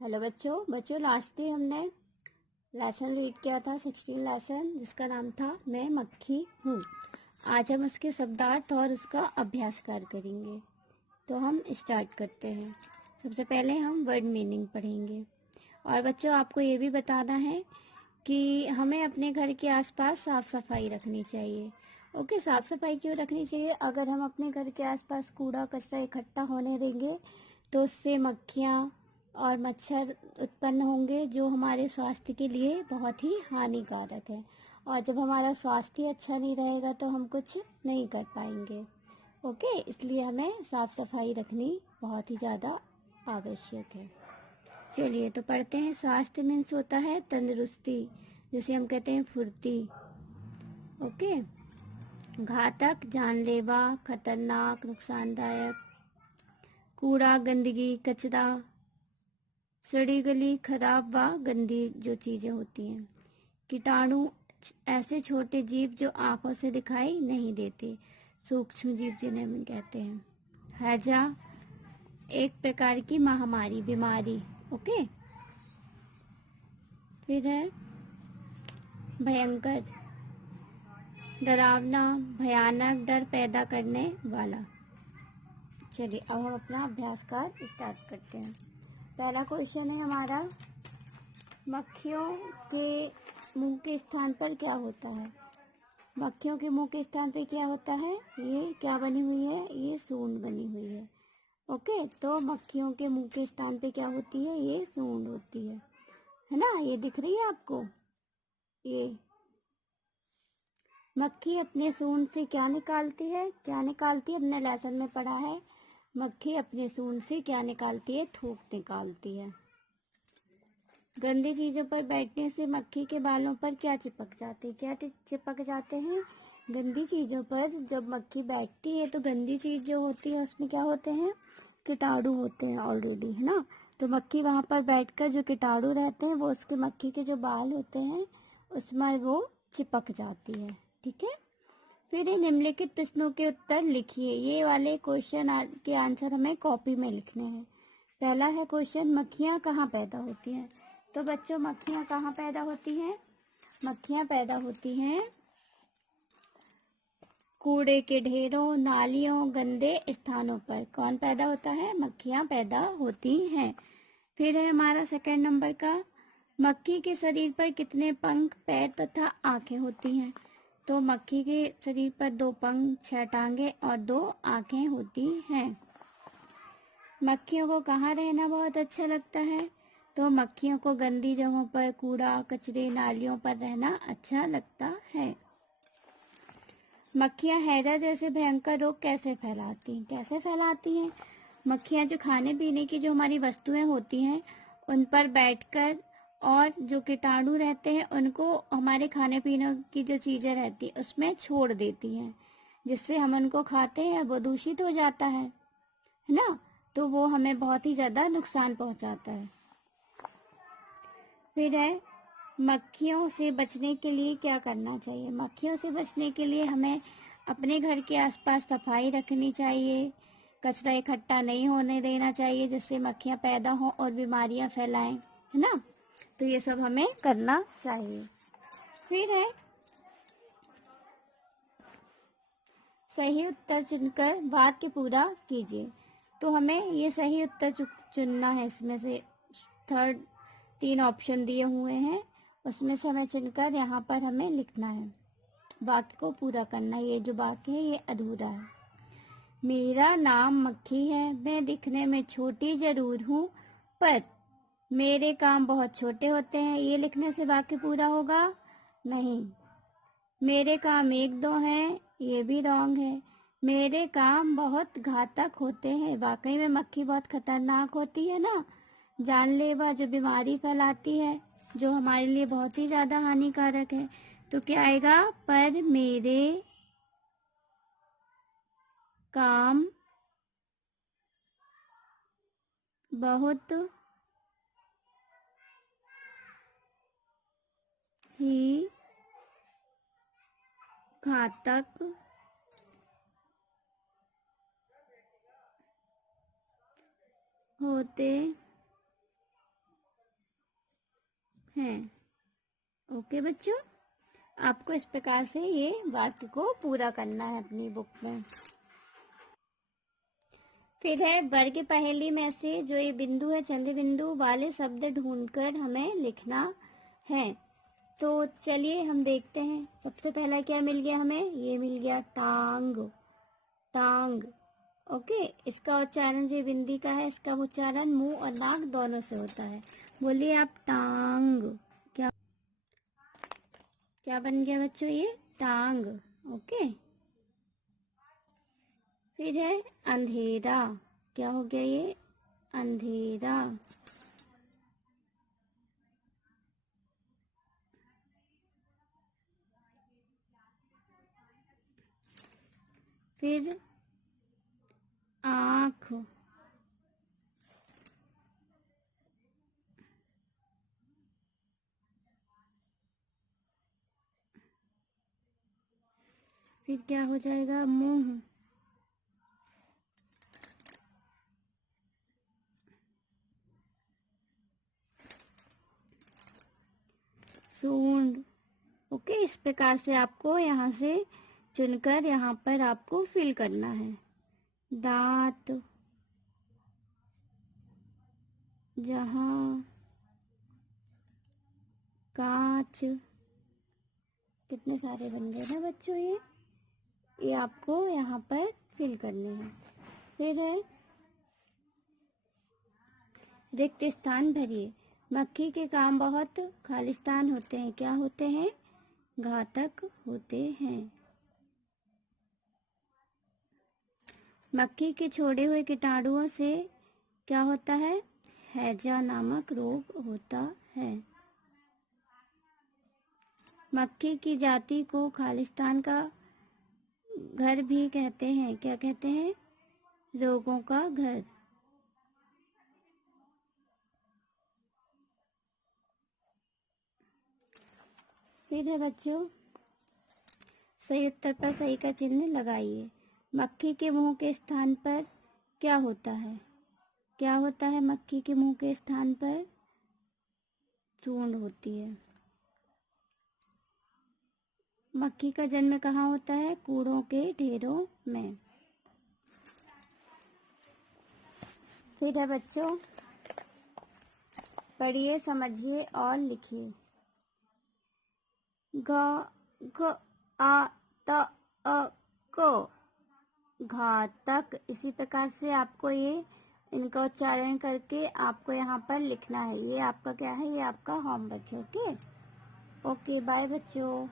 Hello बच्चों last day हमने lesson read किया था 16 लेसन जिसका नाम था मैं मक्खी हूँ। आज हम उसके शब्दार्थ और उसका अभ्यास कार्य करेंगे। तो हम स्टार्ट करते हैं। सबसे पहले हम वर्ड मीनिंग पढ़ेंगे। और बच्चों आपको ये भी बताना है कि हमें अपने घर के आसपास साफ सफाई रखनी चाहिए। ओके, साफ सफाई क्यों रखनी चाहिए? अगर हम अपने घर के आसपास कूड़ा कचरा इकट्ठा होने देंगे तो उससे मक्खियाँ और मच्छर उत्पन्न होंगे जो हमारे स्वास्थ्य के लिए बहुत ही हानिकारक है। और जब हमारा स्वास्थ्य अच्छा नहीं रहेगा तो हम कुछ नहीं कर पाएंगे। ओके, इसलिए हमें साफ सफाई रखनी बहुत ही ज़्यादा आवश्यक है। चलिए तो पढ़ते हैं। स्वास्थ्य मीन्स होता है तंदुरुस्ती, जिसे हम कहते हैं फुर्ती। ओके, घातक, जानलेवा, खतरनाक, नुकसानदायक। कूड़ा, गंदगी, कचरा, सड़ी गली, खराब व गंदी जो चीज़ें होती हैं। कीटाणु, ऐसे छोटे जीव जो आंखों से दिखाई नहीं देते, सूक्ष्म जीव जिन्हें हम कहते हैं। हैजा, एक प्रकार की महामारी, बीमारी। ओके, फिर है भयंकर, डरावना, भयानक, डर पैदा करने वाला। चलिए अब हम अपना अभ्यास का स्टार्ट करते हैं। पहला क्वेश्चन है हमारा, मक्खियों के मुंह के स्थान पर क्या होता है? मक्खियों के मुंह के स्थान पर क्या होता है? ये क्या बनी हुई है? ये सूंड बनी हुई है। ओके, तो मक्खियों के मुंह के स्थान पे क्या होती है? ये सूंड होती है ना? ये दिख रही है आपको? ये मक्खी अपने सूंड से क्या निकालती है? क्या निकालती है? अपने लेसन में पढ़ा है, मक्खी अपने सूंड से क्या निकालती है? थूक निकालती है। गंदी चीजों पर बैठने से मक्खी के बालों पर क्या चिपक जाते हैं? क्या चिपक जाते हैं? गंदी चीजों पर जब मक्खी बैठती है तो गंदी चीज जो होती है उसमें क्या होते हैं? कीटाणु होते हैं ऑलरेडी, है ना? तो मक्खी वहां पर बैठकर जो कीटाणु रहते हैं वो उसके मक्खी के जो बाल होते हैं उसमें वो चिपक जाती है। ठीक है, फिर ये निम्नलिखित प्रश्नों के उत्तर लिखिए। ये वाले क्वेश्चन के आंसर हमें कॉपी में लिखने हैं। पहला है क्वेश्चन, मक्खियाँ कहाँ पैदा होती हैं? तो बच्चों मक्खियाँ कहाँ पैदा होती हैं? मक्खियाँ पैदा होती हैं कूड़े के ढेरों, नालियों, गंदे स्थानों पर। कौन पैदा होता है? मक्खियाँ पैदा होती हैं। फिर है हमारा सेकंड नंबर का, मक्खी के शरीर पर कितने पंख, पैर तथा आंखें होती हैं? तो मक्खी के शरीर पर 2 पंख, 6 टांगे और 2 आंखें होती हैं। मक्खियों को कहाँ रहना बहुत अच्छा लगता है? तो मक्खियों को गंदी जगहों पर, कूड़ा कचरे, नालियों पर रहना अच्छा लगता है। मक्खियाँ हैजा जैसे भयंकर रोग कैसे फैलाती हैं? कैसे फैलाती हैं? मक्खियाँ जो खाने पीने की जो हमारी वस्तुएं होती हैं उन पर बैठकर और जो कीटाणु रहते हैं उनको हमारे खाने पीने की जो चीजें रहती हैं उसमें छोड़ देती हैं, जिससे हम उनको खाते हैं वो दूषित हो जाता है ना? तो वो हमें बहुत ही ज्यादा नुकसान पहुंचाता है। फिर है, मक्खियों से बचने के लिए क्या करना चाहिए? मक्खियों से बचने के लिए हमें अपने घर के आसपास सफाई रखनी चाहिए, कचरा इकट्ठा नहीं होने देना चाहिए जिससे मक्खियां पैदा हों और बीमारियां फैलाएं, है ना? तो ये सब हमें करना चाहिए। फिर है, सही उत्तर चुनकर वाक्य पूरा कीजिए। तो हमें ये सही उत्तर चुनना है। इसमें से थर्ड 3 ऑप्शन दिए हुए हैं, उसमें से हमें चुनकर यहाँ पर हमें लिखना है, वाक्य को पूरा करना है। ये जो वाक्य है ये अधूरा है। मेरा नाम मक्खी है, मैं दिखने में छोटी जरूर हूँ पर मेरे काम बहुत छोटे होते हैं। ये लिखने से वाक्य पूरा होगा नहीं। मेरे काम 1-2 हैं, ये भी रॉन्ग है। मेरे काम बहुत घातक होते हैं, वाकई में मक्खी बहुत खतरनाक होती है ना, जानलेवा, जो बीमारी फैलाती है, जो हमारे लिए बहुत ही ज्यादा हानिकारक है। तो क्या आएगा? पर मेरे काम बहुत ही घातक होते हैं। ओके बच्चों, आपको इस प्रकार से ये वाक्य को पूरा करना है अपनी बुक में। फिर है वर्ग पहेली में से जो ये बिंदु है चंद्र बिंदु वाले शब्द ढूंढकर हमें लिखना है। तो चलिए हम देखते हैं। सबसे पहला क्या मिल गया हमें, ये मिल गया टांग, टांग। ओके, इसका उच्चारण जो बिंदी का है इसका उच्चारण मुंह और नाक दोनों से होता है। बोलिए आप टांग। क्या क्या बन गया बच्चों, ये टांग। ओके, फिर है अंधेरा। क्या हो गया, ये अंधेरा। फिर आँख, फिर क्या हो जाएगा, मुंह, सूंड। ओके, इस प्रकार से आपको यहाँ से चुनकर यहाँ पर आपको फिल करना है। दांत, जहाँ, कांच। कितने सारे बन गए ना बच्चों, ये आपको यहाँ पर फिल करने हैं। फिर है रिक्त स्थान भरिए। मक्खी के काम बहुत खालिस्तान होते हैं। क्या होते हैं, घातक होते हैं। मक्खी के छोड़े हुए कीटाणुओं से क्या होता है, हैजा नामक रोग होता है। मक्खी की जाति को खालिस्तान का घर भी कहते हैं। क्या कहते हैं, रोगों का घर। फिर है बच्चों, सही उत्तर पर सही का चिन्ह लगाइए। मक्खी के मुंह के स्थान पर क्या होता है, क्या होता है मक्खी के मुंह के स्थान पर, सूंड होती है। मक्खी का जन्म कहाँ होता है, कूड़ों के ढेरों में। फिर है बच्चों, पढ़िए, समझिए और लिखिए। ग ग आ त अ को, घातक। इसी प्रकार से आपको ये इनका उच्चारण करके आपको यहाँ पर लिखना है। ये आपका क्या है, ये आपका होमवर्क है। ओके, ओके बाय बच्चों।